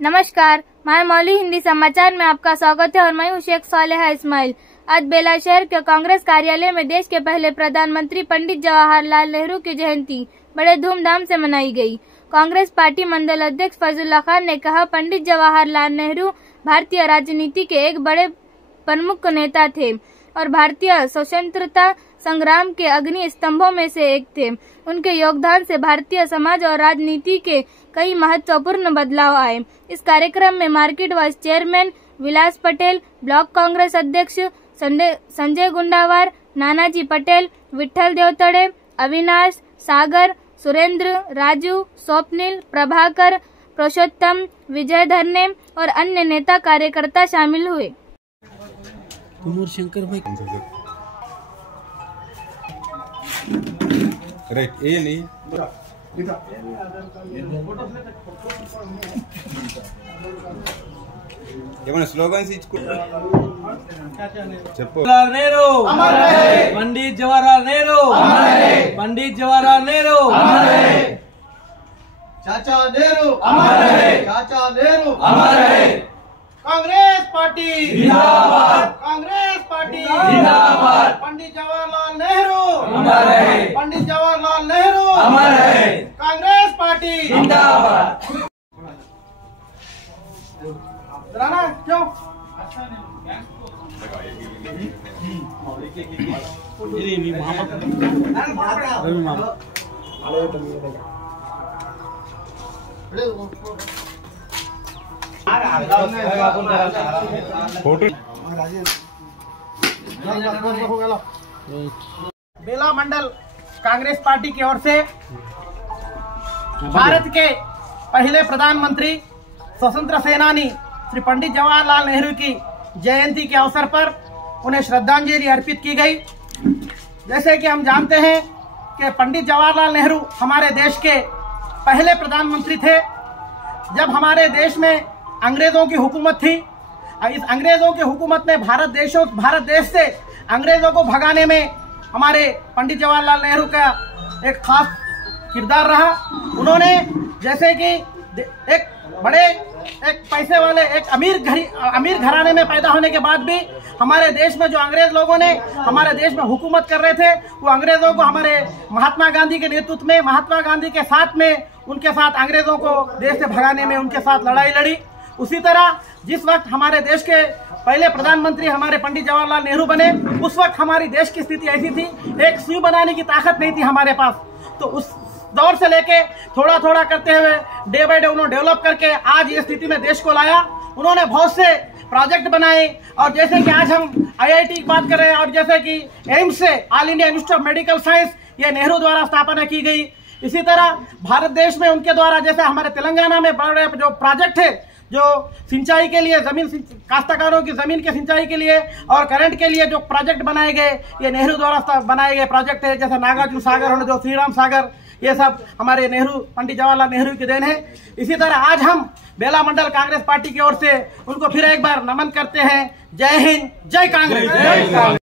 नमस्कार, माय मौली हिंदी समाचार में आपका स्वागत है और मैं हूं शेख सालेहा इस्माइल। आज बेला शहर के कांग्रेस कार्यालय में देश के पहले प्रधानमंत्री पंडित जवाहरलाल नेहरू की जयंती बड़े धूमधाम से मनाई गई। कांग्रेस पार्टी मंडल अध्यक्ष फजलुल्लाह खान ने कहा, पंडित जवाहरलाल नेहरू भारतीय राजनीति के एक बड़े प्रमुख नेता थे और भारतीय स्वतंत्रता संग्राम के अग्नि स्तंभों में से एक थे। उनके योगदान से भारतीय समाज और राजनीति के कई महत्वपूर्ण बदलाव आए। इस कार्यक्रम में मार्केट वाइस चेयरमैन विलास पटेल, ब्लॉक कांग्रेस अध्यक्ष संजय गुंडावार, नानाजी पटेल, विठल देवतड़े, अविनाश, सागर, सुरेंद्र, राजू, स्वप्निल, प्रभाकर, पुरुषोत्तम, विजय धरने और अन्य नेता कार्यकर्ता शामिल हुए। शंकर भाई राइट, ये नहीं ఏమైనా స్లోగన్స్ ఇచ్చుకుంటా చెప్పు। नेहरू अमर रहे, पंडित जवाहरलाल नेहरू अमर रहे, पंडित जवाहरलाल नेहरू अमर रहे, चाचा नेहरू अमर रहे, चाचा नेहरू अमर रहे। कांग्रेस पार्टी जिंदाबाद, कांग्रेस पार्टी जिंदाबाद। पंडित जवाहरलाल नेहरू अमर रहे, पंडित जवाहरलाल नेहरू अमर रहे। कांग्रेस पार्टी जिंदाबाद। राणा क्यों बेला मंडल कांग्रेस पार्टी की ओर से भारत के पहले प्रधानमंत्री स्वतंत्र सेनानी श्री पंडित जवाहरलाल नेहरू की जयंती के अवसर पर उन्हें श्रद्धांजलि अर्पित की गई। जैसे कि हम जानते हैं कि पंडित जवाहरलाल नेहरू हमारे देश के पहले प्रधानमंत्री थे। जब हमारे देश में अंग्रेजों की हुकूमत थी, इस अंग्रेजों की हुकूमत में भारत देश से अंग्रेजों को भगाने में हमारे पंडित जवाहरलाल नेहरू का एक खास किरदार रहा। उन्होंने जैसे कि एक पैसे वाले एक अमीर घराने में पैदा होने के बाद भी हमारे देश में जो अंग्रेज लोगों ने हमारे देश में हुकूमत कर रहे थे, वो अंग्रेजों को हमारे महात्मा गांधी के नेतृत्व में, महात्मा गांधी के साथ में उनके साथ अंग्रेजों को देश से भगाने में उनके साथ लड़ाई लड़ी। उसी तरह जिस वक्त हमारे देश के पहले प्रधानमंत्री हमारे पंडित जवाहरलाल नेहरू बने, उस वक्त हमारी देश की स्थिति ऐसी थी, एक सुई बनाने की ताकत नहीं थी हमारे पास। तो उस दौर से लेके थोड़ा थोड़ा करते हुए डे बाय डे उन्होंने डेवलप करके आज ये स्थिति में देश को लाया। उन्होंने बहुत से प्रोजेक्ट बनाए और जैसे कि आज हम IIT की बात कर रहे हैं और जैसे कि एम्स से all India institute of medical science ये नेहरू द्वारा स्थापना की गई। इसी तरह भारत देश में उनके द्वारा जैसे हमारे तेलंगाना में बड़े जो प्रोजेक्ट है, जो सिंचाई के लिए काश्तकारों की जमीन के सिंचाई के लिए और करंट के लिए जो प्रोजेक्ट बनाए गए, ये नेहरू द्वारा बनाए गए प्रोजेक्ट है। जैसे नागार्जुन सागर और जो श्री राम सागर, ये सब हमारे नेहरू पंडित जवाहरलाल नेहरू की देन है। इसी तरह आज हम बेला मंडल कांग्रेस पार्टी की ओर से उनको फिर एक बार नमन करते हैं। जय हिंद, जय कांग्रेस।